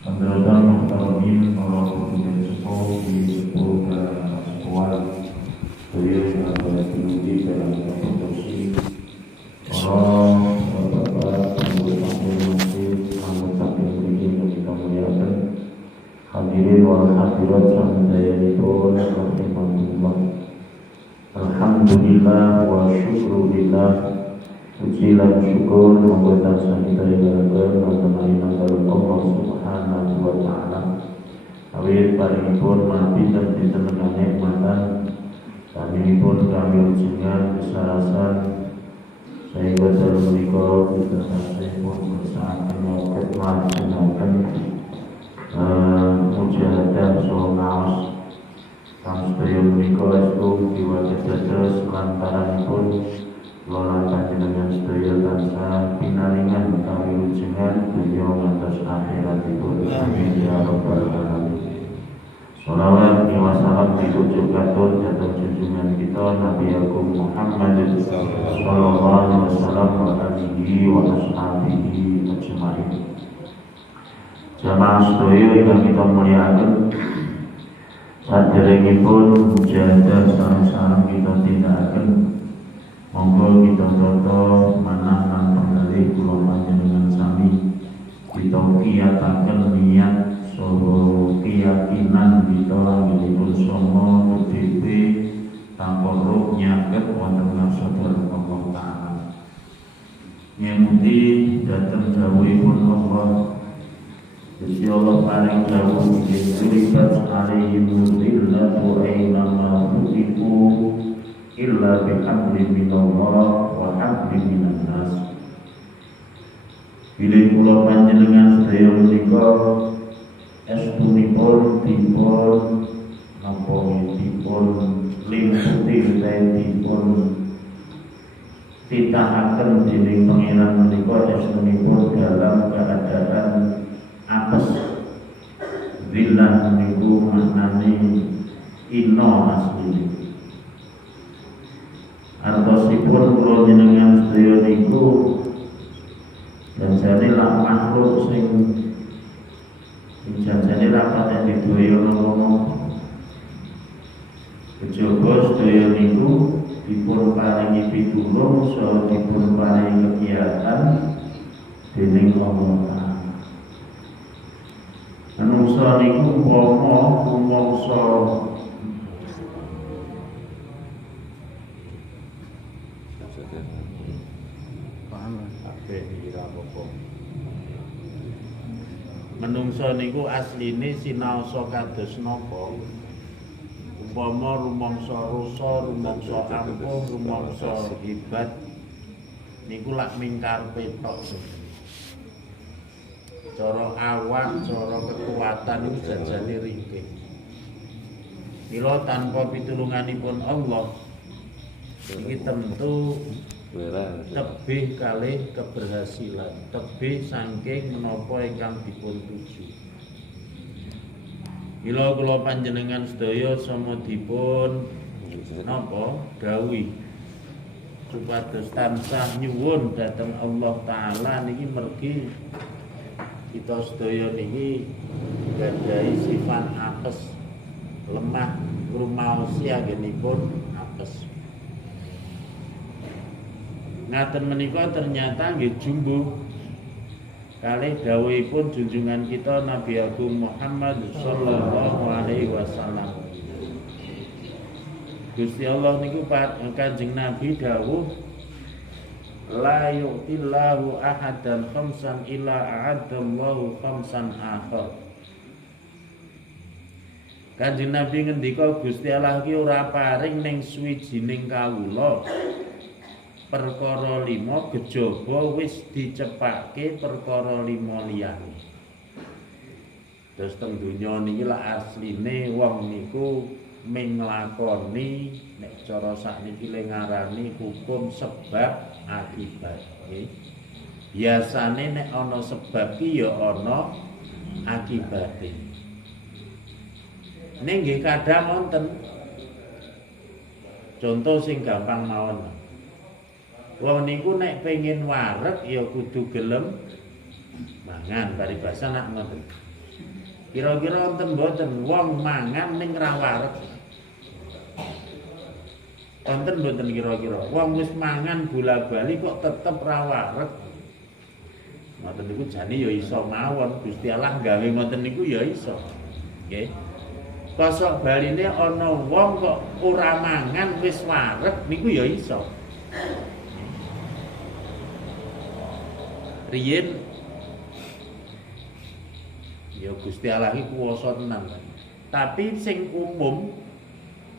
Penjelasan muhtamin para pemimpin sepuh di sepuh dan sepuan beliau yang berdiluti dalam produksi para bapak-bapak anggota masjid, anggota pemimpin yang kita muliakan, hadirin wal hadirat sahabatipun rahimakumullah. Alhamdulillah wa syukurillah. Puji lan syukur monggo tansah didherekaken wonten dalem Allah Subhanahu wa taala. Awit paringipun mati dan dintenengane nikmatan saminipun kami ujengan kesarasan sehingga dalem menika kita tasih pun bersamaken khidmat menaken mujahadah saha ngaos kang sedaya menika estu diwajib dados lantaranipun Lola panjenengan sedaya tansah pinaringan kami ujengan dunya ngantos akhiratipun. Amin ya rabbal alamin. Shalawat wa salam ditujuh katun dhateng junjungan kita Nabi Agung Muhammad sallallahu alaihi wasallam wa alihi wa ashabihi ajmain. Jamaah sedaya ingkang kita mulyakaken, saderengipun mujahadah sareng-sareng kita tindakaken. Monggo kita toto manahan penggalih kula panjenengan sami kita kiyataken niat saha keyakinan kita anggenipun sama kedhewe takarrub nyaket wonten ngarsa Allah taala. Ngemuti dhateng dawuhipun Allah. Gusti Allah paring dawuh diribat alaihim dzillatu aina ma fuqifu illa bihamdi minallah wa hamdi minan nas. Bilih kula panjenengan sedaya menika estunipun dipun napa dipun liputi utawi dipun titahaken dening pangeran menika estunipun dalam keadaan apes. Zillah niku maknane ino asline. Artosipun kula jenengan sedaya niku janjane lak makhluk sing janjane ra patek didoyo ngono. Kejaba sedaya niku dipun paringi pitulung saha dipun paringi kegiatan dening Allah Ta'ala. Manungsa niku umpama rumangsa menungsa niku asline sinaosa kados napa? Umpama rumangsa rusa, rumangsa ampuh, rumangsa hebat niku lak mingkar petok. Cara awak, cara kekuatan niku jajane ringkih. Mila tanpa pitulunganipun Allah iki tentu tebih kalih keberhasilan, tebih saking menapa ingkang dipun tuju. Mila kula panjenengan sedaya sama dipun napa dawuhi supados tansah nyuwun dhateng Allah Ta'ala niki mergi kita sedaya niki gadhahi sifat apes, lemah, rumaosi anggenipun apes. Ngaten menika ternyata nggih jumbuh kalih dawuhipun junjungan kita Nabi Agung Muhammad sallallahu alaihi wasallam. Gusti Allah niku Kanjeng Nabi dawuh la yu'tillahu ahadan khamsan illa a'addallahu khamsan akhar. Kanjeng Nabi ngendika Gusti Allah iki ora paring ning suwijining kawula perkara 5 kejaba wis dicepake perkara 5 liyane. Terus teng donya niki lak asline wong niku ming nglakoni nek cara sakniki le ngarani hukum sebab akibat. Biasane nek ana sebab ki ya ana akibate. Ning nggih kadang wonten contoh sing gampang mawon. Wong niku nek pengin wareg ya kudu gelem mangan, paribasa nak ngoten. Kira-kira wonten mboten wong mangan ning ra wareg? Wonten mboten kira-kira wong wis mangan bola-bali kok tetep ra wareg? Ngoten niku jane ya iso mawon, Gusti Allah gawe ngoten niku ya iso. Nggih. Kosok baline ana wong kok ora mangan wis wareg niku ya iso. Riyen ya Gusti Allah iki kuwasa tenan. Tapi sing umum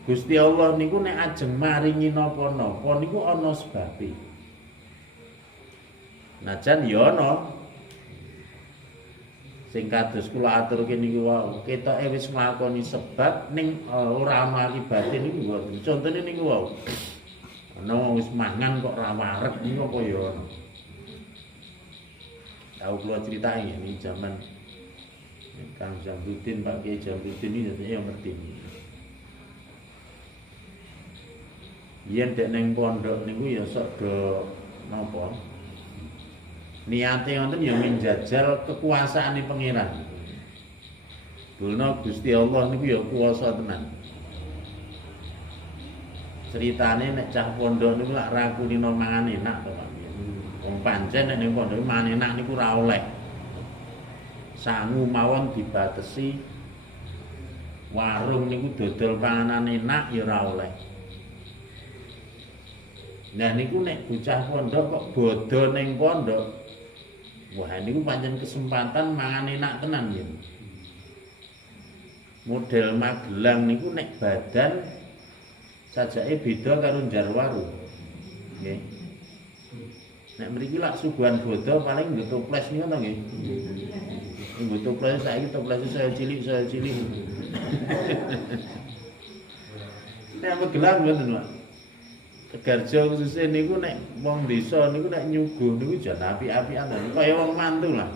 Gusti Allah niku nek ajeng maringi napa-napa niku ana sebabe. Najan ya ana sing kados kula aturke niku wau, ketoke wis nglakoni sebab ning ora ana akibate niku mboten. Contone niku wau. Ana wong wis mangan kok ra wareg niku apa ya ana. Tahu kula critake ini zaman Kang Jambuddin, Pak Kiai Jambuddin ini yang ngerti. Yen dek ning pondok niku ya sok do napa? Niate wonten ya menjajal kekuasaane pangeran. Dulno Gusti Allah niku ya kuwasa tenan. Ceritane nek cah pondok niku lak ra kulino mangan enak to, Pak. Wong pancen nek ning pondok mangan enak niku ra oleh. Sangu mawon dibatesi. Warung niku dodol panganan enak ya ora oleh. Nah niku nek bocah pondok kok bodho ning pondok. Wah niku pancen kesempatan mangan enak tenan ya. Model Magelang niku nek badan sajake beda karo Jarwaru. Nggih. Nek mriki lak suguhan bodho paling nggo toples niku to nggih. Nggo toples saiki toples saya cilik. Nek Magelang mboten, Pak. Tegarjo khususnya niku nek wong desa niku nek nyuguh niku jan apik-apikan kaya wong mantu lah.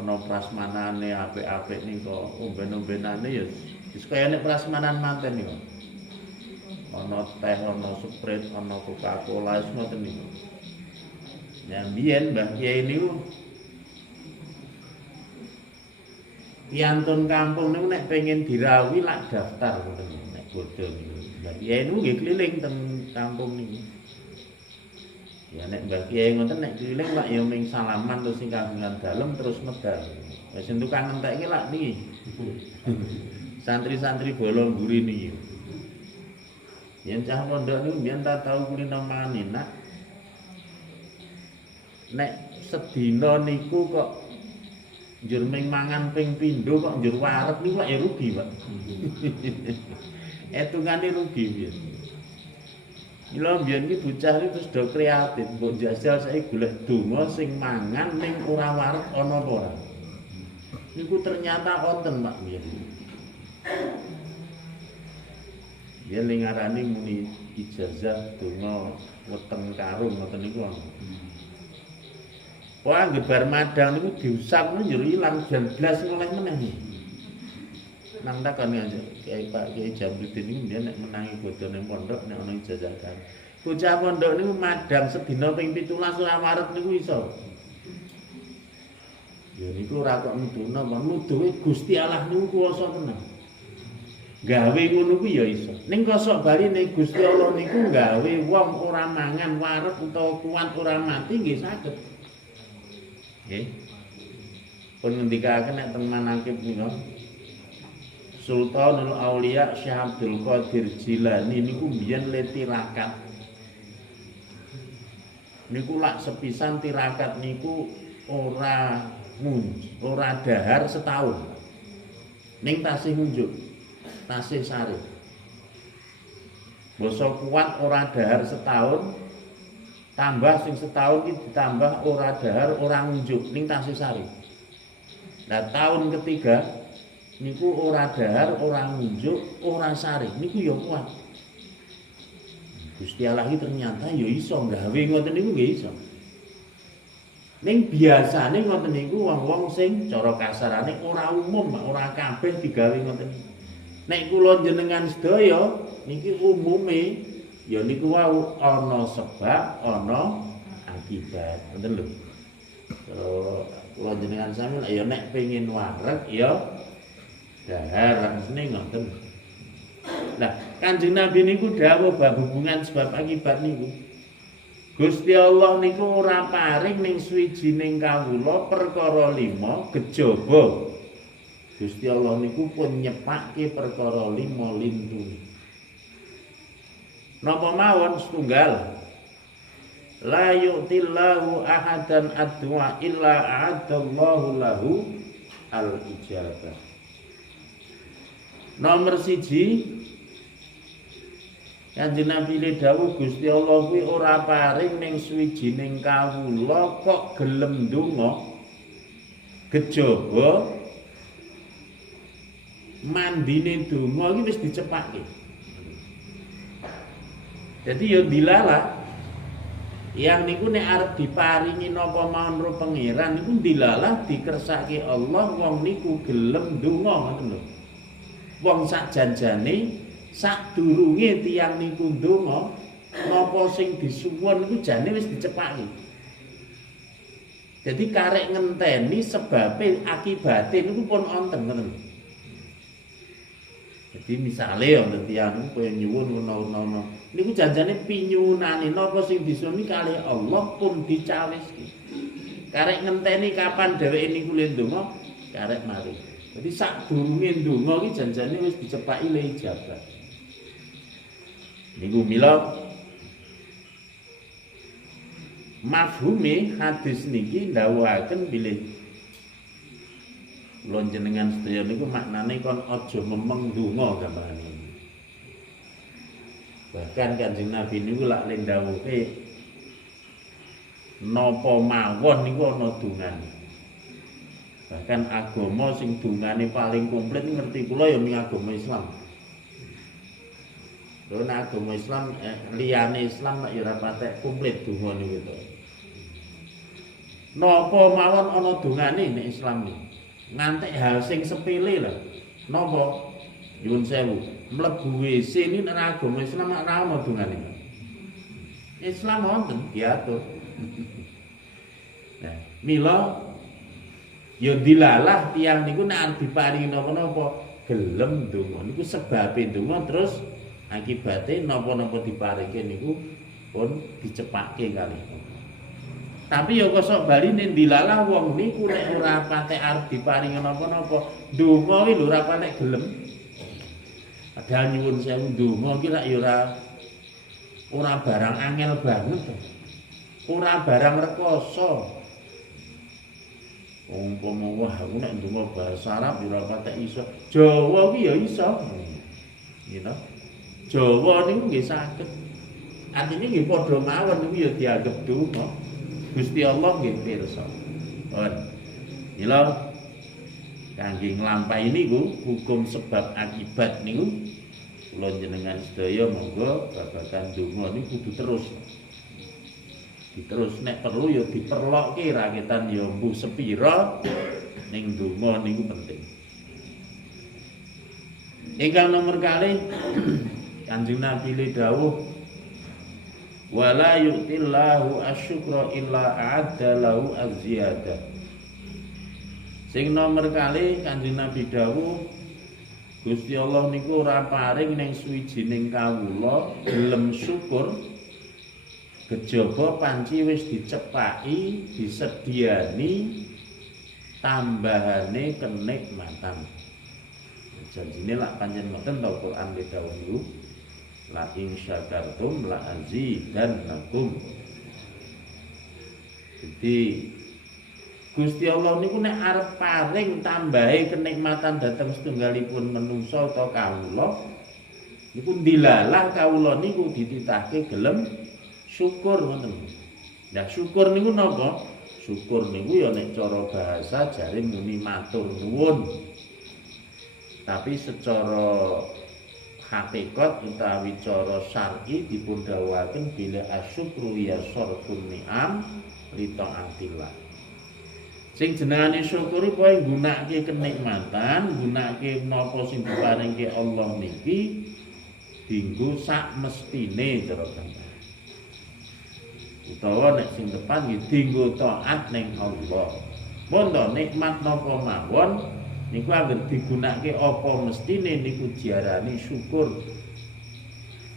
Ana prasmanane apik-apik niku, omben-ombenane ya wis kaya nek prasmanan manten niku. Ana teh, ana Sprite, ana Coca-Cola wis ngoten niku. Ya mbiyen Mbah Kiai niku piantun kampung niku nek pengen dirawi lak daftar ngoten nek bodho niku. Mbah Kiai niku nggih keliling teng kampung niku. Ya nek Mbah Kiai ngoten nek keliling lak ya ming salaman terus sing kagungan dalem terus medal. Ya sing tukang entekke lak niki. Santri-santri bolong mburi niki. Yen cah pondok niku mbiyen tak tau kulino mangan enak. Nek sedina niku kok njur ming mangan ping pindho kok njur wareg niku ya rugi, Pak. Etungane rugi piye. Mila mbiyen iki bocah iki terus do kreatif, mbok jajal saiki golek donga sing mangan ning ora wareg ana apa ora. Niku ternyata wonten, Pak, mbiyen. Yen ning ngarani muni ijazah donga weteng karung ngoten niku. Wah, gebar madang niku diusap njur ilang jan blas oleh meneh. Nang takon aja Kiai Pak Kiai Jambuddin niku mbiyen nek menangi bodho ning pondok nek ana ijazah kan. Bocah pondok niku madang sedina ping 17 ora wareg niku iso. Ya niku ora kok nuduhna, nuduhe Gusti Allah niku kuwasa tenan. Gawe ngono kuwi ya iso. Ning kosok baline Gusti Allah niku gawe wong ora mangan wareg utawa kuat ora mati nggih saged. Nggih. Pun ngendikaken nek teng manakib menika Sultanul Aulia Syekh Abdul Qadir Jilani niku mbiyen le tirakat. Niku lak sepisan tirakat niku ora dahar setahun. Ning tasih ngunjuk, tasih sari. Basa kuat ora dahar setahun, tambah sing setahun iki ditambah ora dahar ora ngunjuk ning tasih sari. Nah tahun ketiga niku ora dahar, ora ngunjuk, ora sari. Niku ya kuat. Gusti Allah iki ternyata ya iso gawe ngoten niku nggih iso. Ning biasane ngoten niku wong-wong sing cara kasarane ora umum, ora kabeh digawe ngoten niku. Nek kula jenengan sedaya niki umume ya niku wau ana sebab, ana akibat. Ngoten lho. kula jenengan sami ya nek pengin wareg ya dahar rasane ngoten. Lah Kanjeng Nabi niku dawuh bab hubungan sebab akibat niku. Gusti Allah niku ora paring ning suwijining kawula perkara 5 kejaba. Gusti Allah niku pun nyepake perkara 5 lintune. Napa mawon setunggal? La yu'tillahu ahadan addu'a illa a'adallahu lahu al-ijabah. Nomor 1 Kanjeng Nabi le dawuh Gusti Allah kuwi ora paring ning suwijining kawula kok gelem ndonga kejaba mandine donga iki wis dicepake. Jadi ya dilalah yang niku nek arep diparingi napa mawon ro pangeran niku dilalah dikersake Allah wong niku gelem ndonga ngoten lho. Wong sak janjane sadurunge tiyang niku ndonga napa sing disuwun niku jane wis dicepaki. Jadi karek ngenteni sebabe akibate niku pun wonten ngoten. Jadi misale wonten tiyang niku kaya nyuwun ngono-ngono niku janjane pinyunane napa sing disuni kalih Allah pun dicawiske. Karek ngenteni kapan dheweke niku le ndonga, karek mari. Jadi sadurunge ndonga iki janjane wis dicepaki le ijabah. Niku mila mafhume hadis niki ndawuhaken bilih kula jenengan sedaya niku maknane kon aja memeng ndonga gambarane. Bahkan Kanjeng Nabi niku lak le ndawuhe napa mawon niku ana dungane. Bahkan agama sing dungane paling komplit ngerti kula ya ning agama Islam. Lho nek agama Islam liyane Islam nek ya ora patek komplit donga niku to. Napa mawon ana dungane nek Islam niku. Ngantek hal sing sepele lho. Napa? Nyuwun sewu. Mlebu WC ini nek agama Islam nek ora ana dungane. Islam wonten diatur. Nah, mila ya dilalah tiyang niku nek arep diparingi napa-napa gelem ndonga niku sebabe ndonga terus akibate napa-napa diparingi niku pun dicepake kali. Tapi ya kosok baline dilalah wong niku nek ora patek arep diparingi napa-napa ndonga iki lho ora patek gelem. Padahal nyuwun sewu ndonga iki lak ya ora barang angel banget. Ora barang rekoso. Umpama wah aku nek ndonga bahasa Arab ya ora patek iso. Jawa ki ya iso. Gitu. Jawa niku nggih saged. Artine nggih padha mawon niku ya dianggep donga. Gusti Allah nggih pirsa. Pun. Mila kangge nglampahi niku hukum sebab akibat niku kula jenengan sedaya monggo babagan donga niku kudu terus. Terus nek perlu ya diperlokke raketan ya mbuh sepira ning donga niku penting. Ingkang nomor kalih Kanjeng Nabi le dawuh wala yu'tillahu asyukra illa a'adda lahu az-ziyadah. Sing nomor kalih Kanjeng Nabi dawuh Gusti Allah niku ora paring ning suwijining kawula gelem syukur kejaba panci wis dicepaki disediani tambahane kenikmatan. Janjine lak pancen ngoten ta Quran le dawuh niku la in syakartum la azidannakum. Jadi Gusti Allah niku nek arep paring tambahi kenikmatan dhateng setunggalipun manungsa utawa kawula niku dilalah kawula niku dititahke gelem syukur ngoten. Nah syukur niku napa? Syukur niku ya nek cara bahasa jare muni matur nuwun. Tapi secara hakikat utawi cara syar'i dipun dawuhaken bila asyukru ya sarfun ni'am li taatillah. Sing jenengane syukur iku kowe nggunakake kenikmatan, nggunakake napa sing diparingke Allah niki dienggo sak mestine cara gampang. Utawa nek sing tepat nggih dienggo taat ning Allah. Mondo nikmat napa mawon niku anggere digunakake apa mestine niku diarani syukur.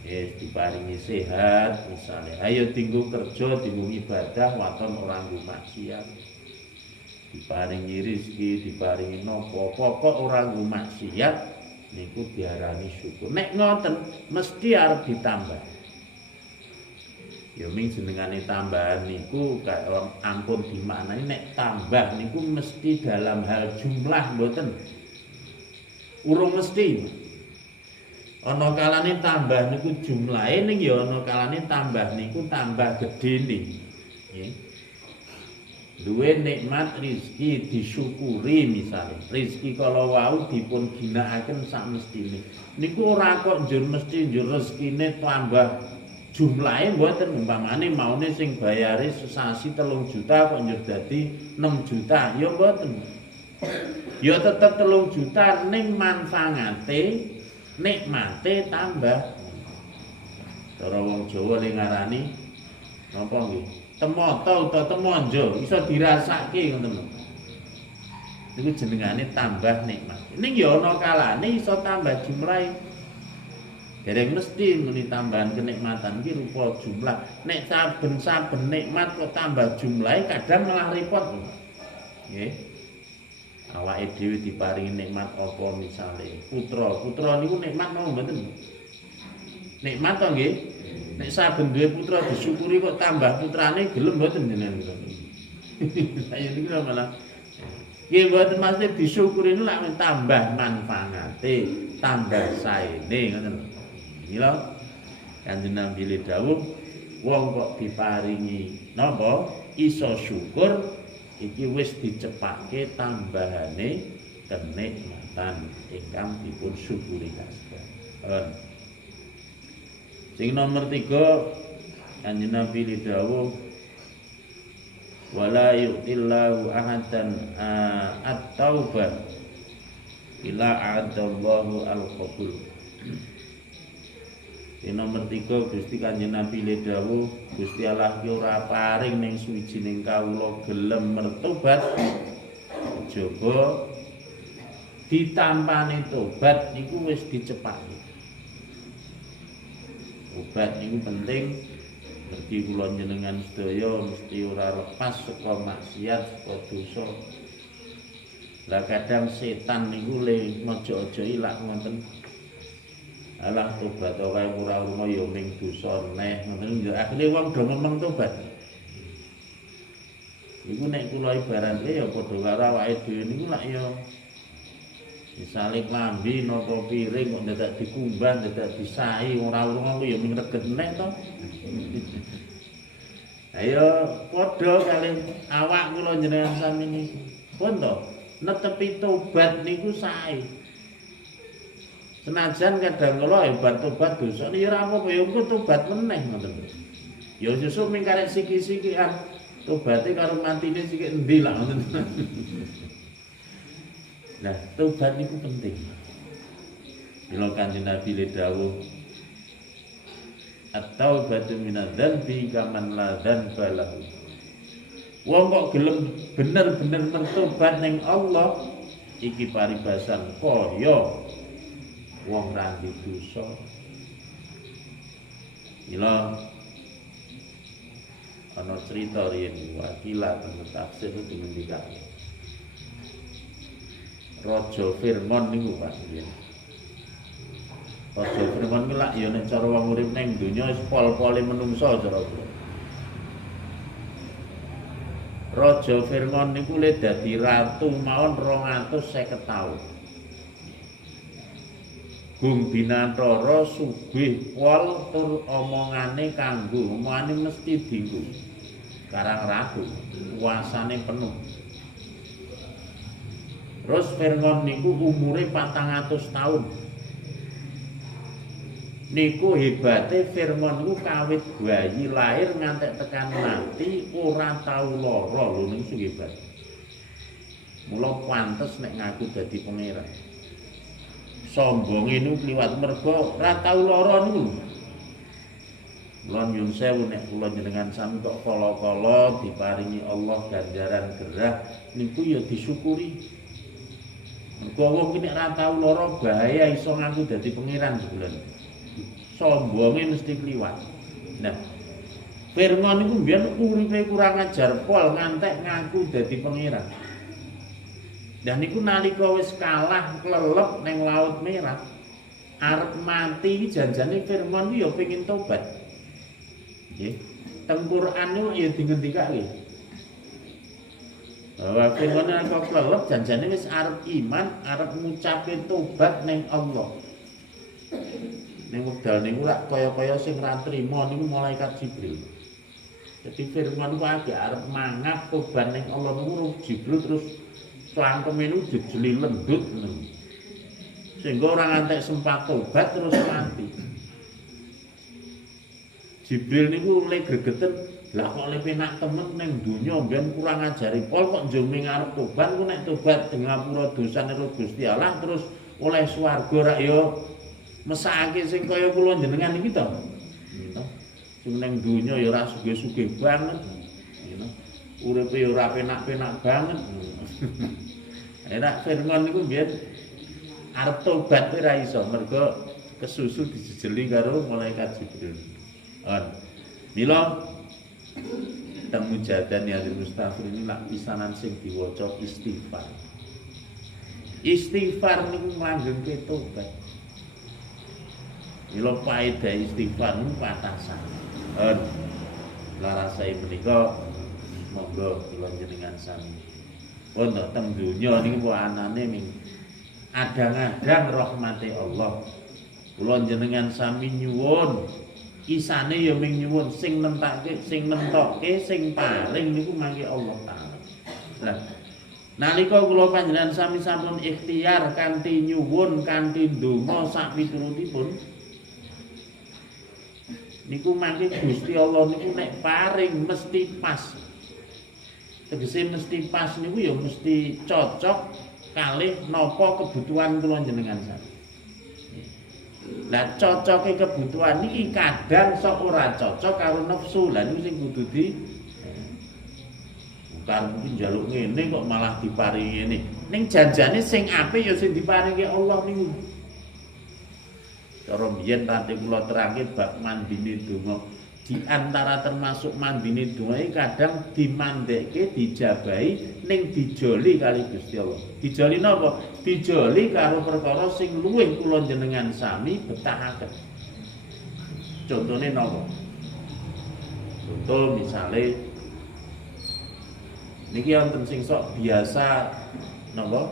Diparingi sehat misalnya, ayo tinggu kerja, tinggu ibadah, waton orang maksiat. Diparingi rezeki, diparingi nopo, pokok orang maksiat niku diarani syukur. Nek ngoten mesti arep ditambah. Ya ming jenengane tambahan niku kaya ampun dimaknani nek tambah niku mesti dalam hal jumlah mboten. Urung mesti. Ana kalane tambah niku jumlahe ning ya ana kalane tambah niku tambah gedene. Nggih. Duwe nikmat rezeki disyukuri misalnya. Rezeki kala wau dipun ginakaken sak mestine. Niku ora kok njur mesti njur rezekine tambah jumlahe mboten umpamane maune sing bayare sesasi 3 juta kok njur dadi 6 juta ya mboten. Ya tetep 3 juta ning manfaate nikmate tambah. Cara wong Jawa le ngarani napa nggih? Temata utawa temonjo iso dirasake ngoten lho. Niku jenengane tambah nikmat. Ning ya ana kalane iso tambah jumlahe. Dereng mesti muni tambahan kenikmatan iki rupa jumlah. Nek saben-saben nikmat kok tambah jumlahe kadang malah repot. Nggih. Awake dhewe diparingi nikmat apa misale putra niku nikmat napa mboten? Nikmat to nggih. Nek saben duwe putra disyukuri kok tambah putrane gelem mboten jenengan. Ayo niku malah nggih mboten mesti disyukuri niku lak tambah manfaate, tambah saene ngoten. Mila Kanjeng Nabi dawuh wong kok diparingi napa iso syukur iki wis dicepake tambahane kenikmatan ingkang dipun syukuri kasaban. Sing nomor 3 Kanjeng Nabi dawuh wala yu'tillahu ahadan at-taubah ila a'adallahu al-qabul. Sing nomor 3 Gusti Kanjeng Nabi dawuh Gusti Allah ki ora paring ning suwijining kawula gelem mertobat jaba ditampane tobat niku wis dicepake. Obat niku penting mergi kula jenengan sedaya mesti ora lepas saka maksiat saka dosa. Lah kadang setan niku le aja ilak ngoten. Alah tobat wae ora lunga ya ming dosa neh ngoten ya akhire wong do ngomong tobat. Iku nek kula ibarate ya padha karo awake dhewe niku lak ya misale klambi napa piring kok dadak dikumbah dadak disai ora lunga ku ya ming reget neh to. Ayo padha kali awak kula jenengan sami niku. Pun to netepi tobat niku sae. Senajan kadang kala hebat tobat dosa ya ora apa-apa ya engko tobat meneh ngoten. Ya sesuk ming karek siki-sikian tobate karo mantine sik endi lah ngoten. Nah, tobat niku penting. Bila Kanjeng Nabi dawuh at-taubatu minadz-dzambi kaman la dzanba lahu. Wong kok gelem bener-bener mertobat ning Allah iki paribasan kaya wong ra ndek dosa. Mila ana cerita riyen wakilah teng tafsir dingendikake. Raja Firman niku Pak nggih. Raja Firman ku lak ya nek cara wong urip ning donya wis pol-pole menungso cara kula. Raja Firman niku le dadi ratu mawon 250 taun. Gung Binatara sugih pol tur omongane kanggo, omongane mesti dienggo. Karang ratu, kuasane penuh. Terus Firman niku umure 400 taun. Niku hebate Firman niku kawit bayi lahir ngantek tekan mati ora tau lara lho niku sing hebat. Mula pantes nek ngaku dadi pangeran. Sombonge niku kliwat mergo ora tau lara niku. Kula nyuwun sewu nek kula jenengan sami kok kala-kala diparingi Allah ganjaran gerah niku ya disyukuri. Mergo wong iki nek ra tau lara bahaya iso ngaku dadi pangeran bulan. Sombonge mesti kliwat. Nah, Firman niku mbiyen uripe kurang ajar pol ngantek ngaku dadi pangeran. Dan niku nalika wis kalah klelep ning Laut Merah, arep mati iki janjane Firman ku ya pengin tobat. Nggih. Teng Quran niku ya dingendikake. Bahwa Firman nalika klelep janjane wis arep iman, arep ngucape tobat ning Allah. Ning wekdal niku lak kaya-kaya sing ra trima niku malaikat Jibril. Jadi Firman ku agak arep mangap tobat ning Allah niku Jibril terus cangkeme niku dijeli lendut niku. Sehingga orang antek sempat tobat terus mati. Jibril niku le gregeten, lah kok le penak temen ning donya mben kurang ajari pol kok njome ngarep tobat ku nek tobat ngapura dosane karo Gusti Allah terus oleh swarga rak ya mesake sing kaya kula jenengan iki to. Gitu. Sing ning donya ya ora sugih-sugih banget. Gitu. Uripe ya ora penak-penak banget. Enak Firman niku mbiyen arep tobat ora iso mergo kesusu dijejeli karo malaikat Jibril. Mila teng mujadan ya Mustafa ini lak pisanan sing diwaca istighfar. Istighfar niku nglanggengke tobat. Mila paedah istighfar niku patasan. Larasai menika monggo kula jenengan sami. Wonten teng donya niku anane ning adang-adang rahmate Allah. Kula jenengan sami nyuwun isane ya ming nyuwun sing nentokke sing paling niku mangke Allah taala. Lah nalika kula panjenengan sami sampun ikhtiar kanthi nyuwun kanthi ndonga sak piturutipun niku mangke Gusti Allah niku nek paring mesti pas. Tegese mesti pas niku ya mesti cocok kalih napa kebutuhan kula jenengan sami. Lah cocoke kebutuhan iki kadang sok ora cocok karo nafsu. Lah niku sing kudu di bukan mungkin njaluk ngene kok malah diparingi ngene. Ning janjane sing apik ya sing diparingi Allah niku. Cara biyen tadi kula terangke bab mandine donga. Di antara termasuk mandine donga iki kadang dimandekke dijabahi ning dijoli kali Gusti Allah. Dijoli napa? Dijoli karo perkara sing luwih kula jenengan sami betahaken. Contone napa? Contoh misale niki wonten sing sok biasa napa?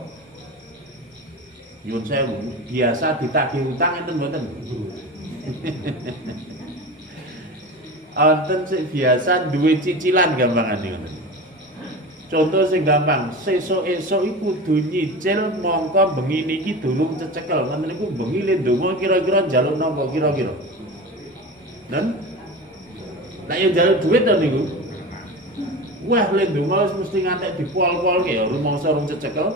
Nyuwun sewu, biasa ditagih utang enten mboten? Wonten sing biasa duwe cicilan gampangane ngoten. Contoh sing gampang, sesuk-esuk iku kudu nyicil mongko bengi niki durung cecekel. Ngoten niku bengi le ndonga kira-kira njaluk napa kira-kira? Nen? Lah ya njaluk duit to niku. Wah le ndonga wis mesti ngantek dipol-polke ya rumangsa rung cecekel.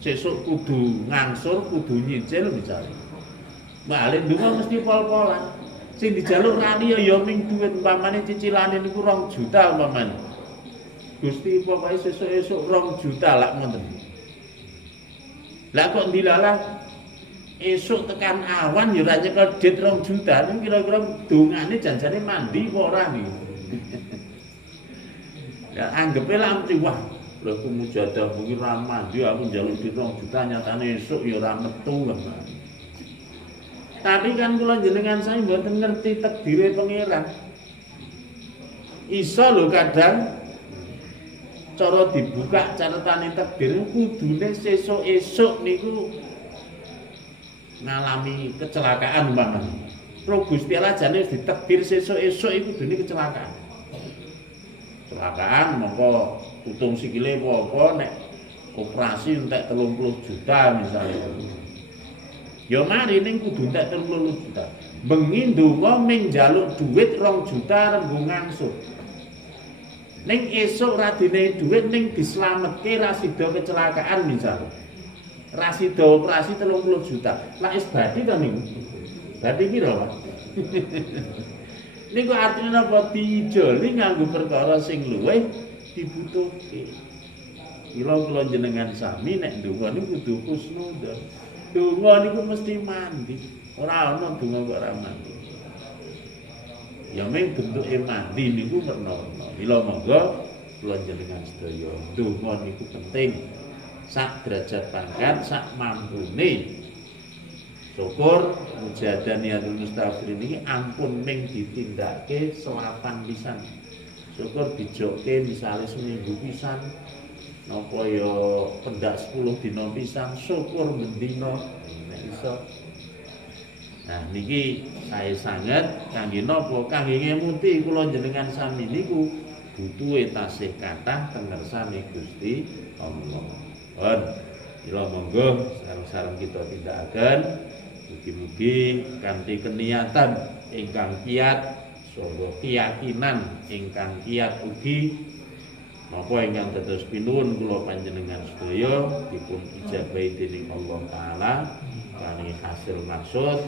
Sesuk kudu ngangsur, kudu nyicil misale. Mbak le ndonga mesti pol-polan. Sing dijaluk rani ya ming duit umpamane cicilane niku 2 juta umpamane. Gusti pokoke sesuk-esuk 2 juta lak ngoten. Lah kok dilalah esuk tekan awan ya ora nyekel dit 2 juta niku kira-kira dongane janjane mandi apa ora niku. Ya anggepe lak mesti wah, lha ku mujadah kuwi ra mandi aku njaluk dit 2 juta nyatane esuk ya ora metu lho. Tapi kan kula jenengan saya mboten ngerti takdire pangeran. Iso lho kadang cara dibuka catetane takdir kudune sesuk-esuk niku ngalami kecelakaan umpamane. Pro Gusti Allah jane ditakdir sesuk-esuk iku kudune kecelakaan. Kecelakaan mongko utung sikile apa nek operasi entek 30 juta misalnya. Ya mari ning kudu entek 30 juta. Bengi ndonga ming njaluk dhuwit 2 juta rembu ngangsur. Ning esuk ra dinehi dhuwit ning dislametke ra sida kecelakaan misalnya. Ra sida operasi 30 juta. Lah is badhe to niku. Badhe piro, Pak? Niku artinya napa diijoli nganggo perkara sing luwih dibutuhke. Kula jenengan sami nek ndonga niku kudu husnudzon. Donga niku mesti mandi. Ora ana donga kok ora mandi. Ya mung bentuke mandi niku werna-werna. Mila monggo kula jenengan sedaya donga niku penting. Sak derajat pangkat, sak mampune. Syukur mujahadah niatul mustaghfirin iki ampun ming ditindakake selapan pisan. Syukur dijokke misale seminggu pisan napa ya pendak 10 dina pisan, syukur bendina nek iso. Nah niki sae sanget kangge napa? Kangge ngemuti kula jenengan sami niku butuhe tasih kathah tengersane Gusti Allah. Pun kula monggo sareng-sareng kita tindakaken. Mugi-mugi kanthi keniatan ingkang kiat saha keyakinan ingkang kiat ugi napa ingkang dados pinuwun kula panjenengan sedaya dipun ijabahi dening Allah taala kanthi hasil maksud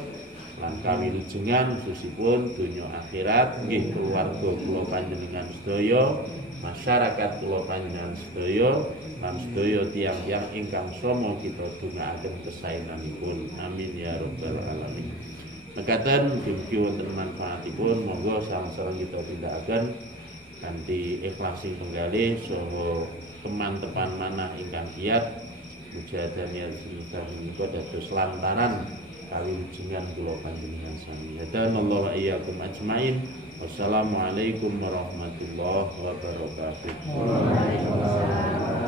lan kawilujengan khususipun donya akhirat nggih keluarga kula panjenengan sedaya masyarakat kula panjenengan sedaya lan sedaya tiyang-tiyang ingkang sama kita dongaaken kesaenganipun amin ya rabbal alamin. Mekaten mugi wonten manfaatipun monggo sareng-sareng kita tindakaken kanthi ikhlas sing penggalih saha teman-teman manah ingkang kiat mujahadah niatul menika dados lantaran kawilujengan kula panjenengan sami. Hadanallahu wa iyyakum ajmain. Wassalamualaikum warahmatullahi wabarakatuh. Waalaikumsalam.